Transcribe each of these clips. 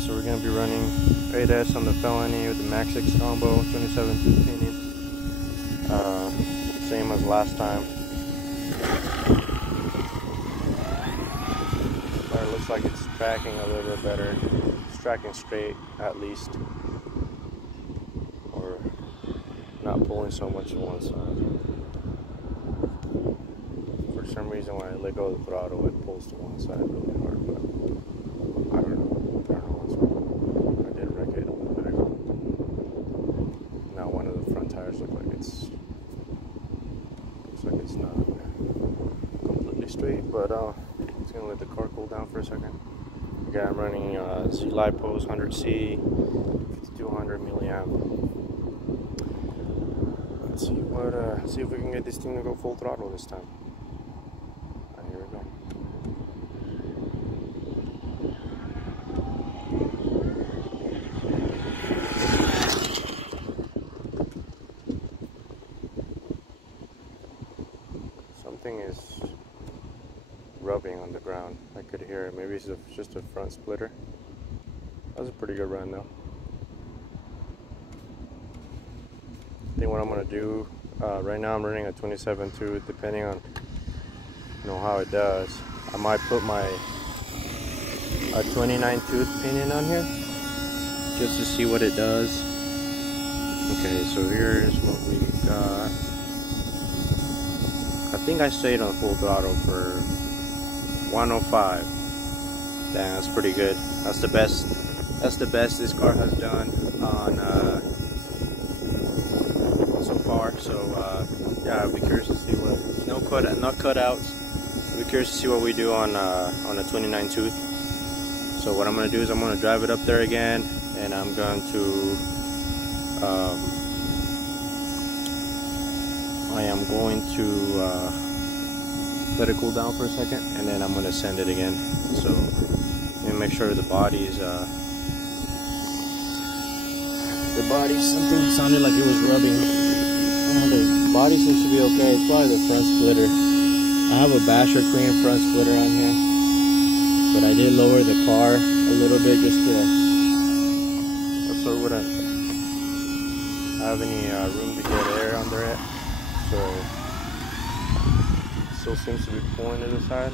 So we're gonna be running 8S on the Felony with the Max 6 combo, 27 tooth pinions. Same as last time. But it looks like it's tracking a little bit better. It's tracking straight at least, or not pulling so much on one side. For some reason, when I let go of the throttle, it pulls to one side really hard. But I don't know what's wrong. I did wreck it a little bit ago. Now one of the front tires looks like it's not completely straight, but it's gonna let the car cool down for a second. Again, I'm running Z-Lipos 100C 5200 milliamp. Let's see if we can get this thing to go full throttle this time. Here we go. Something is rubbing on the ground. I could hear it. Maybe it's just a front splitter. That was a pretty good run though. I think what I'm gonna do right now, I'm running a 27 tooth. Depending on how it does, I might put a 29 tooth pinion on here just to see what it does. Okay, so here's what we got. I think I stayed on full throttle for 105. Damn, that's pretty good. That's the best this car has done on so far. So yeah, I'll be curious to see what not cutouts. I'll be curious to see what we do on a 29 tooth. So what I'm gonna do is I'm gonna drive it up there again, and I'm going to let it cool down for a second, and then I'm gonna send it again. So let me make sure the body's something sounded like it was rubbing. The body seems to be okay. It's probably the front splitter. I have a Basher Clean front splitter on here, but I did lower the car a little bit just so it wouldn't have any room to get air under it. So it still seems to be pulling to the side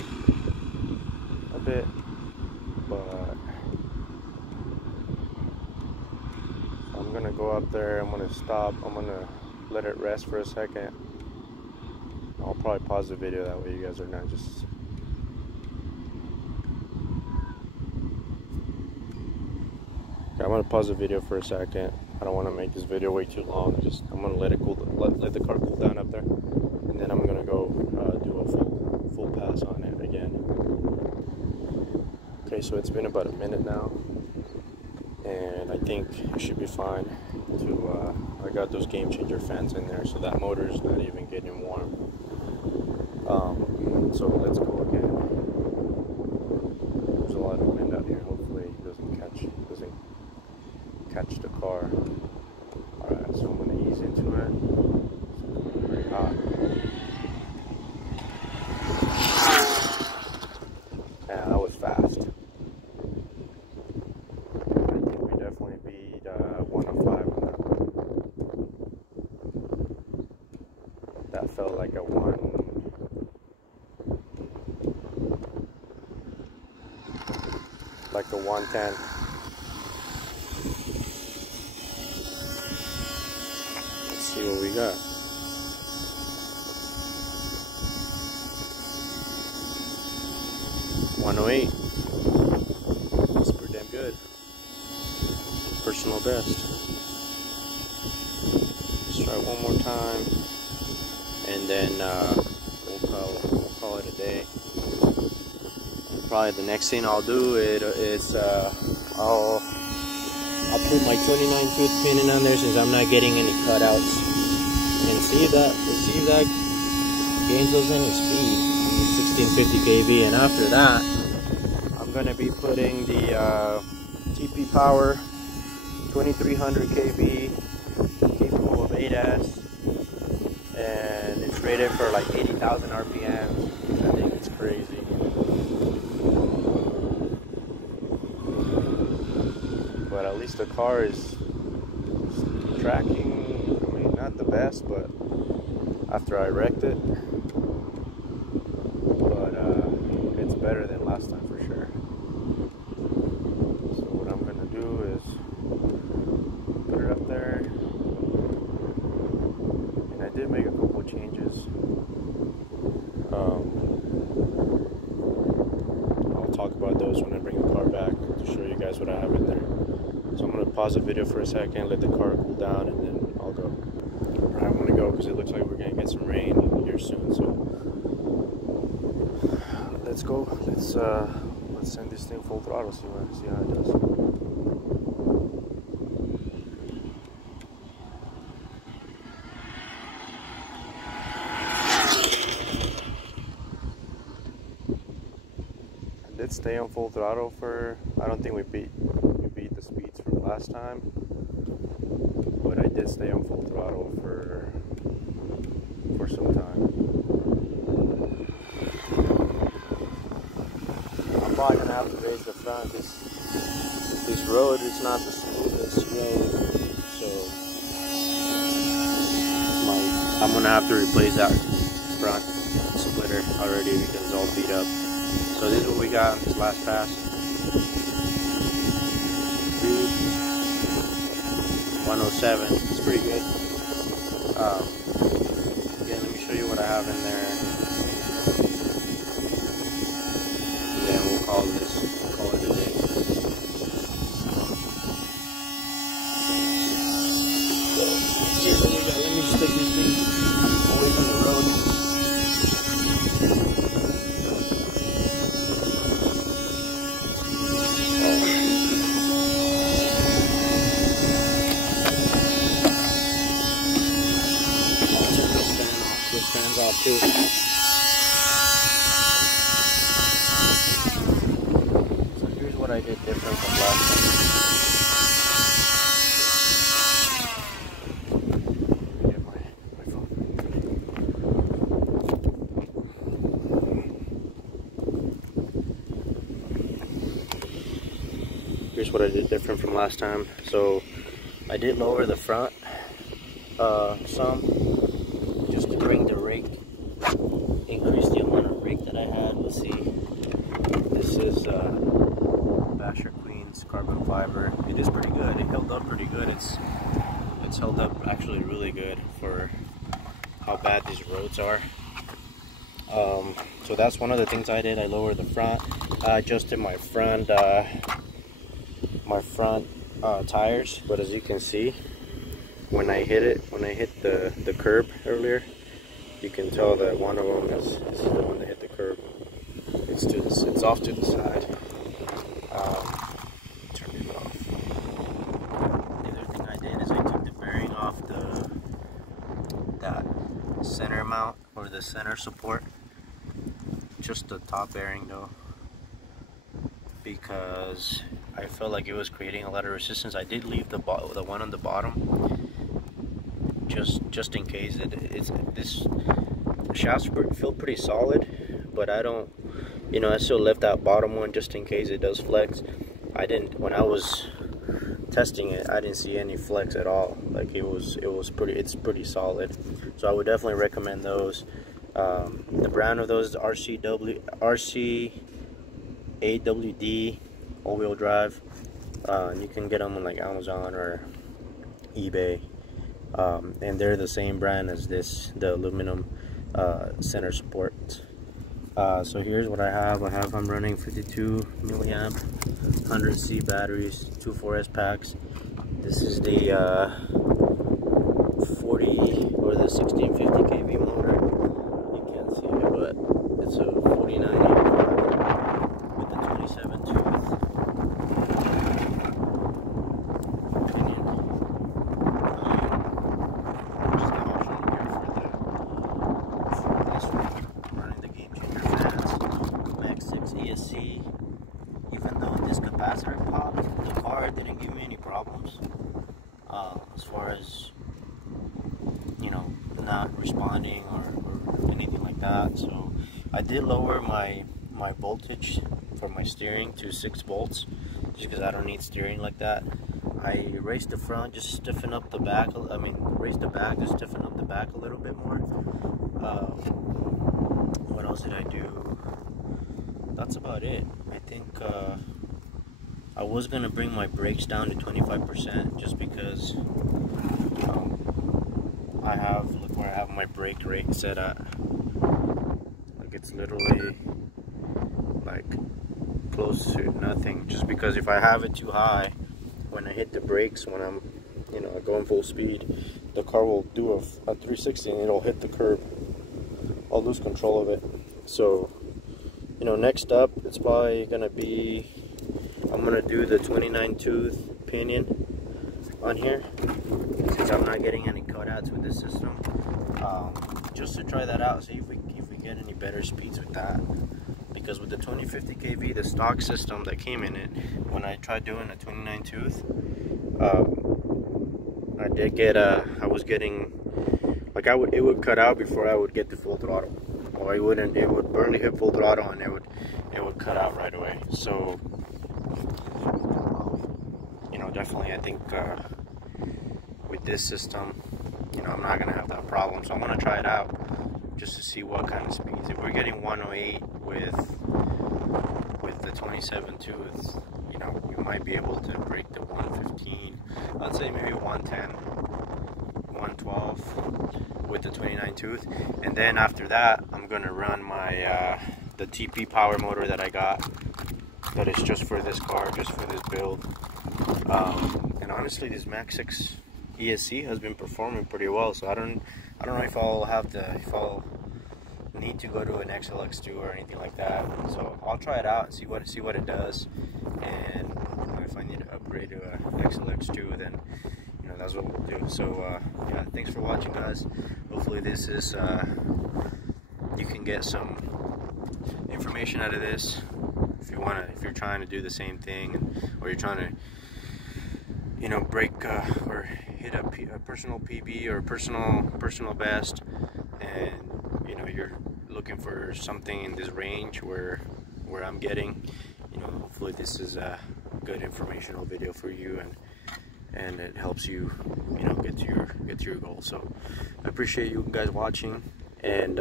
a bit, but I'm gonna go up there. I'm gonna stop. I'm gonna let it rest for a second. I'll probably pause the video, that way you guys are not just okay, I'm gonna pause the video for a second. I don't want to make this video way too long. I'm gonna let it cool, let the car cool down up there, and then I'm gonna go do a full pass on it again. Okay, so it's been about a minute now, and I think it should be fine. I got those game changer fans in there, so that motor is not even getting warm. So let's go again. There's a lot of wind out here. Hopefully it doesn't catch the car. Alright, so I'm gonna ease into it. It's very hot. Yeah, that was fast. I think we definitely beat 105 on that one. That felt like a 110. Let's see what we got. .108. That's pretty damn good. Personal best. Let's try one more time, and then we'll call it a day. Probably the next thing I'll do is I'll put my 29 tooth pinion on there, since I'm not getting any cutouts, and see if that gains us any speed. 1650 kV, and after that I'm gonna be putting the TP Power 2300 kV, capable of 8S, and it's rated for like 80,000 RPMs. I think it's crazy. but at least the car is tracking. I mean, not the best, but after I wrecked it, but it's better than last time for sure. So what I'm gonna do is put it up there, and I did make a couple of changes. I'll talk about those when I bring the car back to show you guys what I have in there. So I'm gonna pause the video for a second, let the car cool down, and then I'll go. Alright, I'm gonna go because it looks like we're gonna get some rain here soon. So let's go. Let's send this thing full throttle. See how it does. Did stay on full throttle for, I don't think we beat the speeds from last time, but I did stay on full throttle for some time. I'm probably gonna have to raise the front. This road is not the smoothest road, so I'm gonna have to replace that front splitter already because it's all beat up. So this is what we got on this last pass. 107. It's pretty good. Again, let me show you what I have in there. And then we'll call it a day. Here's what we got. Let me just take this thing away from the road. Off too. So here's what I did different from last time. Get my phone. Here's what I did different from last time. So I did lower the front some, just to bring the rake, increase the amount of rake that I had. Let's see, this is Basher Queen's carbon fiber. It is pretty good. It held up pretty good. It's held up actually really good for how bad these roads are. So that's one of the things I did. I lowered the front. I adjusted my front tires, but as you can see, when I hit the curb earlier, you can tell that one of them is the one that hit the curb. It's off to the side. Turn it off. The other thing I did is I took the bearing off that center mount, or the center support, just the top bearing though, because I felt like it was creating a lot of resistance. I did leave the one on the bottom, just in case. This shafts feel pretty solid, but I don't, I still left that bottom one just in case it does flex. When I was testing it, I didn't see any flex at all. Like it's pretty solid. So I would definitely recommend those. The brand of those is RC8WD all-wheel drive. You can get them on like Amazon or eBay. And they're the same brand as the aluminum center support. So here's what I have. I'm running 52 milliamp 100C batteries, 2 4S packs. This is the 40 or the 1650 kV motor. You can't see it, but it's a 4985 with the 27 tooth pinion. Just the option here for this one. Running the Game Changer fans, Max 6 ESC. Even though this capacitor popped, the car didn't give me any problems as far as not responding or anything like that. So I did lower my voltage for my steering to 6 volts. just because I don't need steering like that. I raised the front, just stiffen up the back. I mean, raise the back, just stiffen up the back a little bit more. What else did I do? That's about it. I think I was gonna bring my brakes down to 25% just because I have, look where I have my brake rate set at. Like it's literally like close to nothing, just because if I have it too high, when I hit the brakes, when I'm, you know, going full speed, the car will do a 360 and it'll hit the curb. I'll lose control of it. So, you know, next up, it's probably gonna be, I'm gonna do the 29 tooth pinion on here, since I'm not getting any cutouts with this system. Just to try that out, see if we get any better speeds with that. Because with the 2050 kV, the stock system that came in it, when I tried doing a 29 tooth, I did get I was getting, like it would cut out before I would get the full throttle, or it would barely hit full throttle and it would cut out right away. So, you know, definitely I think with this system, you know, I'm not gonna have that problem. So I'm gonna try it out just to see what kind of speeds. If we're getting 108 with the 27 tooth, you know, we might be able to break the 115. I'd say maybe 110, 112 with the 29 tooth. And then after that, I'm gonna run my the TP power motor that I got, that is just for this car, just for this build. And honestly, this Max 6 ESC has been performing pretty well. So I don't know if I'll need to go to an XLX2 or anything like that. So I'll try it out and see what it does. And you know, if I need to upgrade to an XLX2, then you know, that's what we'll do. So yeah, thanks for watching, guys. Hopefully this is you can get some information out of this if you're trying to do the same thing, or you're trying to, you know, break or hit a personal PB or personal best, and you know, you're looking for something in this range where I'm getting, you know, hopefully this is a good informational video for you, and it helps you, you know, get to your goal. So I appreciate you guys watching, and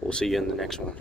we'll see you in the next one.